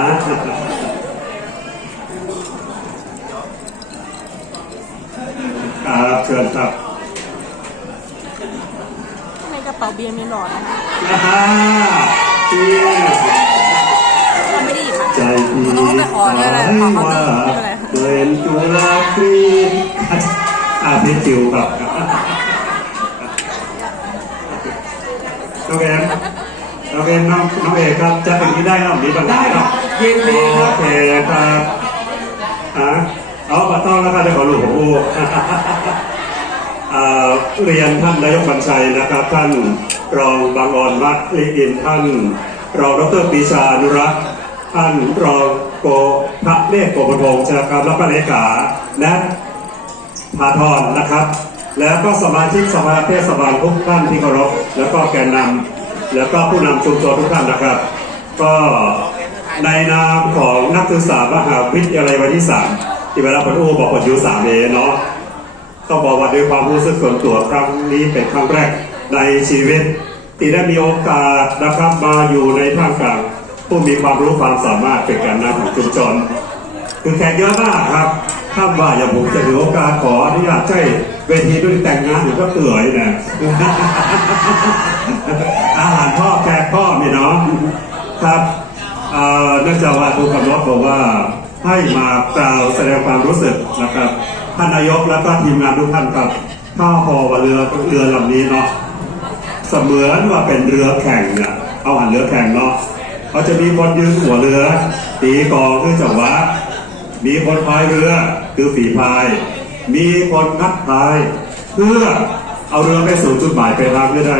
ครับเชิญครับในกระเป๋าเบียร์มีหลอดนะคะนะฮะเชียร์เราไม่ได้หยิบมาใจพี่น้องไปขอเนี่ยแหละขอเขาเถอะไม่เป็นไรเป็นจุฬาครีอาเพชรจิวครับน้องแอมน้ องแอมน้องน้องเอกครับจะเป็นที่ได้รอบนี้บ้างได้ครับยินดีครับโอเคครับอะเอาปะต้องแล้วกันเดี๋ยวขอหลูกของอูอ่าเรียนท่านนายกบัญชัยนะครับ ท่านรองบางออนมัดลิอินท่าน รองดรปรีชานุรักษ์ท่านรองโกพระเนตรโกบพงศ์นะครับและพระเลขาและ พาทรนะครับ แล้วก็สมาชิกสภาเทศบาลทุกท่านที่เคารพ แล้วก็แกนนำ แล้วก็ผู้นำชุมชนทุกท่านนะครับ ก็ในนามของนักศึกษามหาวิทยาลัยวันที่สามที่เวลาพระอูบอกว่าอยู่สามเอเนาะต้องบอกว่าด้วยความรู้สึกส่วนตัวครั้งนี้เป็นครั้งแรกในชีวิต ที่ได้มีโอกาสนะครับมาอยู่ในท่ามกลางผู้มีความรู้ความสามารถเป็นการนำของชุมชนคือแขกเยอะมากครับ ถ้าว่าอย่าผมจะถือโอกาสขออนุญาตใช้เวทีด้วยแต่งงานอยู่ก็เตื่อยนะอาหารพ่อแขกพ่อนี่เนาะครับเนื่องจากว่าทุกกำหนดบอกว่าให้มากล่าวแสดงความรู้สึกนะครับท่านนายกและก็ทีมงานทุกท่านครับข้าวพอว่าเรือเรือลำนี้เนาะเสมือนว่าเป็นเรือแข่งเนี่ยเอาหันเรือแข่งเนาะเขาจะมีคนยืนหัวเรือตีกองคือจังหวะ มีคนพายเรือคือฝีพาย มีคนคัดพาย เพื่อเอาเรือไปสู่จุดหมายปลายทางได้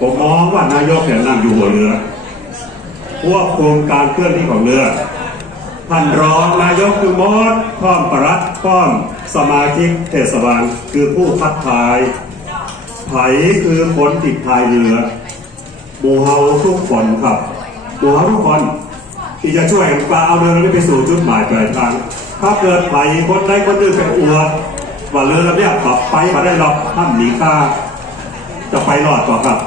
ผมมองว่านายกเนี่ยนั่งอยู่หัวเรือควบคุมการเคลื่อนที่ของเรือ ท่านรองนายกคือมดพ้อมประรัดพ้อมสมาชิกเทศบาลคือผู้คัดพายไผคือคนติดพายเรือหมู่เฮาทุกคนครับหมู่เฮาทุกคน ที่จะช่วยปลาเอาเรือลำนี้ไปสู่จุดหมายปลายทาง ถ้าเกิดไผคนใดคนหนึ่งเป็นอวดว่าเรือลำนี้ยขับไปมาได้หรอกท่านหนีค่าจะไปรอดก่อครับ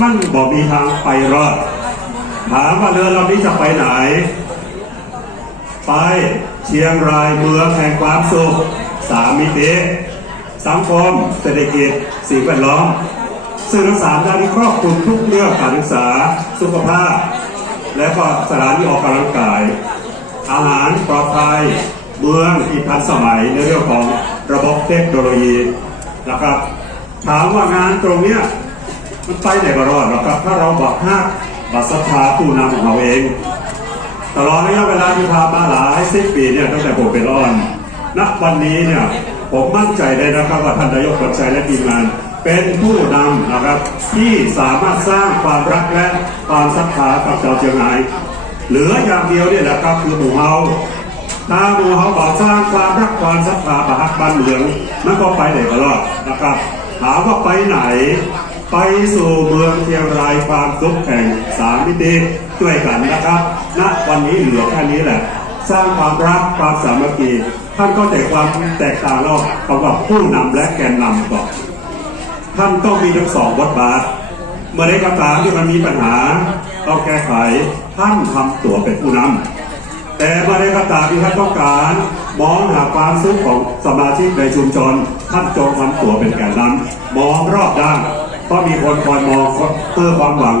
มันบอกมีทางไปรอด ถามว่าเรือลำนี้จะไปไหน ไปเชียงรายเมืองแห่งความสุขสามมิติสังคมเศรษฐกิจสิ่งแวดล้อมซึ่งทั้งสามด้านนี้ครอบคลุมทุกเรื่องการศึกษา สุขภาพ และก็สถานที่ออกกำลังกาย อาหารปลอดภัยเมืองที่ทันสมัยในเรื่องของระบบเทคโนโลยีนะครับ ถามว่างานตรงเนี้ยมันไปไหนก็รอดหรอกครับ ถ้าเราบอกฮักบัตรศรัทธาผู้นำของเราเองตลอดระยะเวลาที่ผ่ามาหลายสิบปีเนี่ยตั้งแต่ผมเป็นอ้อนณวันนี้เนี่ยผมมั่นใจเลยนะครับว่าท่านนายกคนชัยและทีมงานเป็นผู้นำนะครับที่สามารถสร้างความรักและความศรัทธากับชาวเชียงราย เหลืออย่างเดียวเนี่ยแหละครับคือหมู่เฮาถ้าหมู่เฮาบอกสร้างความรักความศรัทธาประหักบ้านเมืองนั่นก็ไปไหนก็รอดนะครับถามว่าไปไหน ไปสู่เมืองเชียงรายความสุขแห่งสามมิติด้วยกันนะครับณวันนี้เหลือแค่นี้แหละ สร้างความรักความสามัคคีท่านก็แต่ความแตกต่างราสำหรับผู้นำและแกนนำก่อน ท่านต้องมีทั้งสองบทบาท เมื่อใดก็ตามที่มันมีปัญหาต้องแก้ไขท่านทำตัวเป็นผู้นำแต่เมื่อใดก็ตามที่ท่านต้องการมองหาความสุขของสมาชิกในชุมชน ท่านจงทำตัวเป็นแกนนำมองรอบด้านก็มีคนคอยมองเพื่อความหวัง